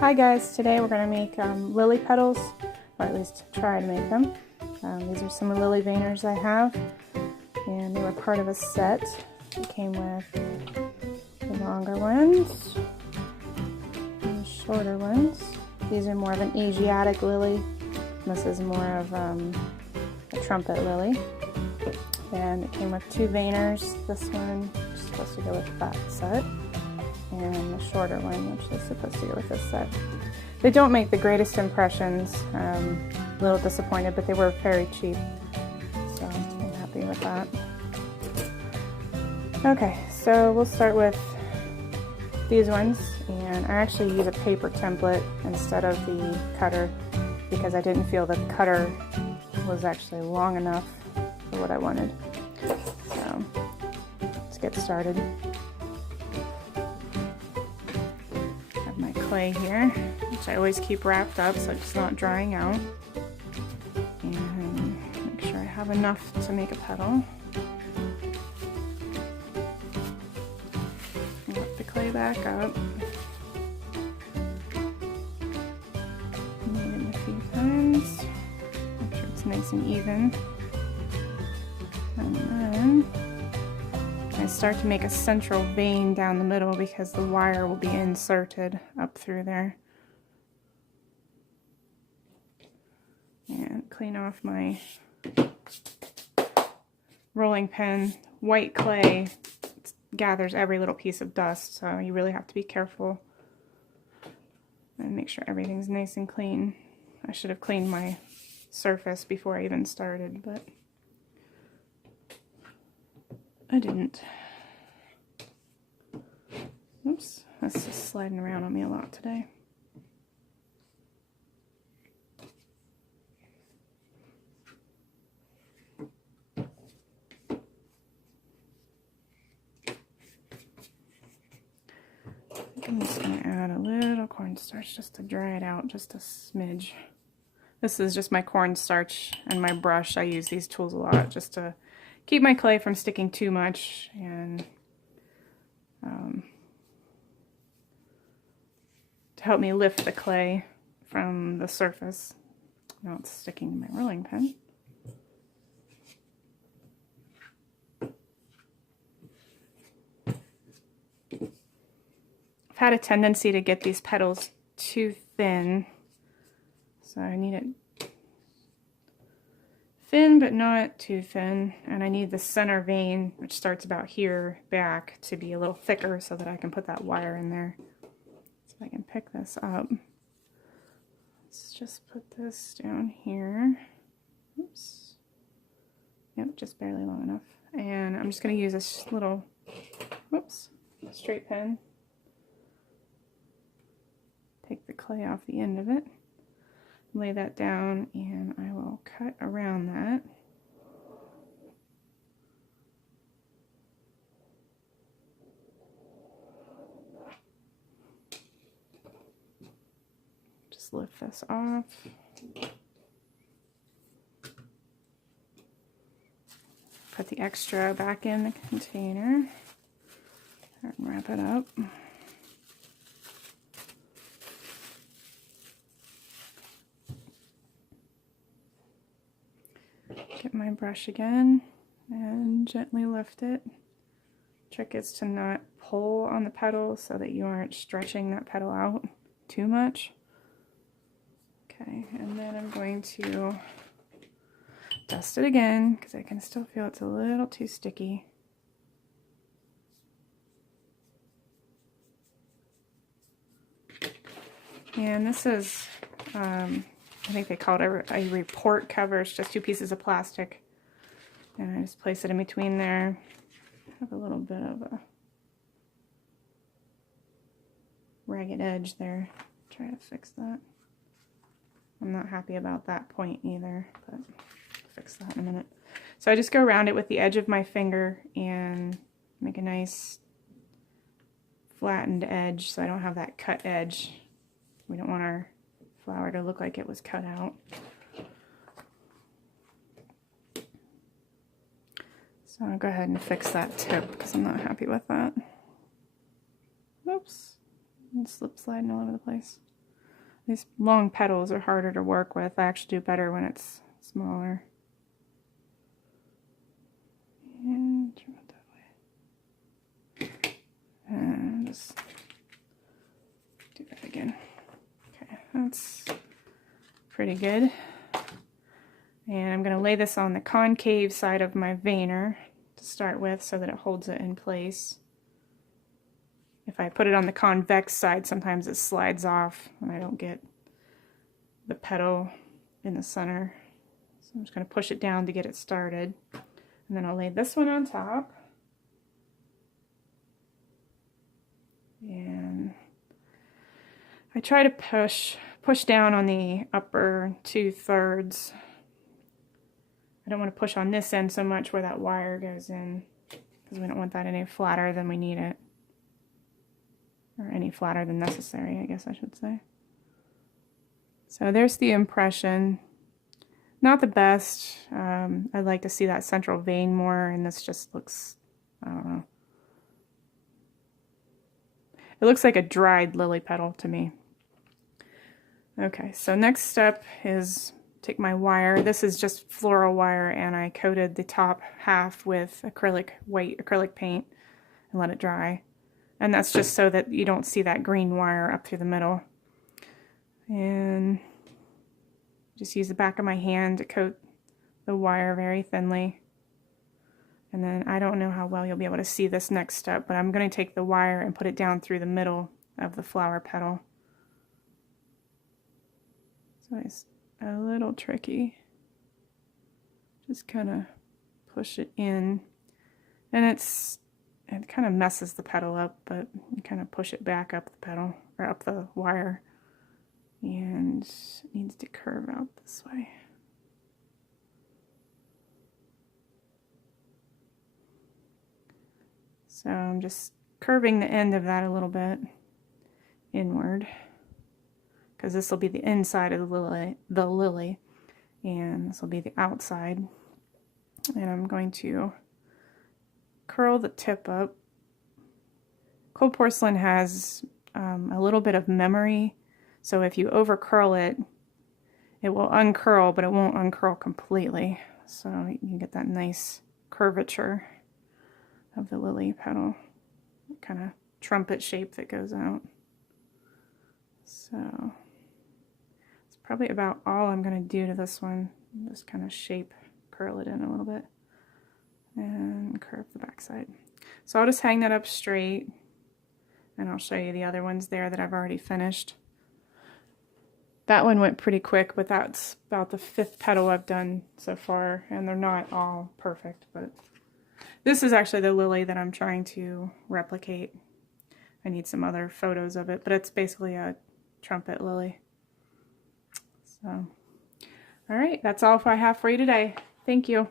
Hi guys, today we're going to make lily petals, or at least try to make them. These are some lily vayners I have, and they were part of a set. It came with the longer ones and the shorter ones. These are more of an Asiatic lily. This is more of a trumpet lily. And it came with two vayners. This one is supposed to go with that set, and the shorter one, which is supposed to go with this set. They don't make the greatest impressions. A little disappointed, but they were very cheap, so I'm happy with that. Okay, so we'll start with these ones, and I actually use a paper template instead of the cutter because I didn't feel the cutter was actually long enough for what I wanted. So let's get started. My clay here, which I always keep wrapped up so it's not drying out, and make sure I have enough to make a petal. Wrap the clay back up. Knead it a few times. Make sure it's nice and even. And then I start to make a central vein down the middle because the wire will be inserted up through there. And clean off my rolling pin. White clay gathers every little piece of dust, so you really have to be careful and make sure everything's nice and clean. I should have cleaned my surface before I even started, but I didn't. Oops, that's just sliding around on me a lot today. I'm just going to add a little cornstarch just to dry it out, just a smidge. This is just my cornstarch and my brush. I use these tools a lot just to keep my clay from sticking too much and to help me lift the clay from the surface. Now it's sticking to my rolling pin. I've had a tendency to get these petals too thin, so I need it thin but not too thin, and I need the center vein, which starts about here back, to be a little thicker so that I can put that wire in there. So I can pick this up. Let's just put this down here. Oops. Yep, just barely long enough. And I'm just going to use this little, whoops, straight pen. Take the clay off the end of it. Lay that down, and I will cut around that. Just lift this off. Put the extra back in the container and wrap it up. Get my brush again and gently lift it. Trick is to not pull on the petal so that you aren't stretching that petal out too much. Okay, and then I'm going to dust it again because I can still feel it's a little too sticky. And this is I think they call it a report cover. It's just two pieces of plastic, and I just place it in between there. I have a little bit of a ragged edge there. Try to fix that. I'm not happy about that point either, but I'll fix that in a minute. So I just go around it with the edge of my finger and make a nice flattened edge so I don't have that cut edge. We don't want our flower to look like it was cut out. So I'll go ahead and fix that tip because I'm not happy with that. Oops. And slip sliding all over the place. These long petals are harder to work with. I actually do better when it's smaller. And turn it that way. And just do that again. Okay, that's pretty good. And I'm going to lay this on the concave side of my vayner to start with so that it holds it in place. If I put it on the convex side, sometimes it slides off and I don't get the petal in the center. So I'm just going to push it down to get it started. And then I'll lay this one on top. And I try to push down on the upper 2/3. I don't want to push on this end so much where that wire goes in, because we don't want that any flatter than we need it. Or any flatter than necessary, I guess I should say. So there's the impression. Not the best. I'd like to see that central vein more, and this just looks, I don't know. It looks like a dried lily petal to me. Okay, so next step is take my wire. This is just floral wire, and I coated the top half with white acrylic paint and let it dry. And that's just so that you don't see that green wire up through the middle. And just use the back of my hand to coat the wire very thinly. And then I don't know how well you'll be able to see this next step, but I'm going to take the wire and put it down through the middle of the flower petal. So it's a little tricky. Just kind of push it in. And it kind of messes the petal up, but you kind of push it back up the petal, or up the wire. And it needs to curve out this way. So I'm just curving the end of that a little bit inward, because this will be the inside of the lily, and this will be the outside. And I'm going to curl the tip up. Cold porcelain has a little bit of memory, so if you over curl it, it will uncurl, but it won't uncurl completely. So you can get that nice curvature of the lily petal, kind of trumpet shape that goes out. So it's probably about all I'm going to do to this one. Just kind of curl it in a little bit, and curve the back side. So I'll just hang that up straight, and I'll show you the other ones there that I've already finished. That one went pretty quick, but that's about the 5th petal I've done so far, and they're not all perfect, but this is actually the lily that I'm trying to replicate. I need some other photos of it, but it's basically a trumpet lily. So, all right, that's all I have for you today. Thank you.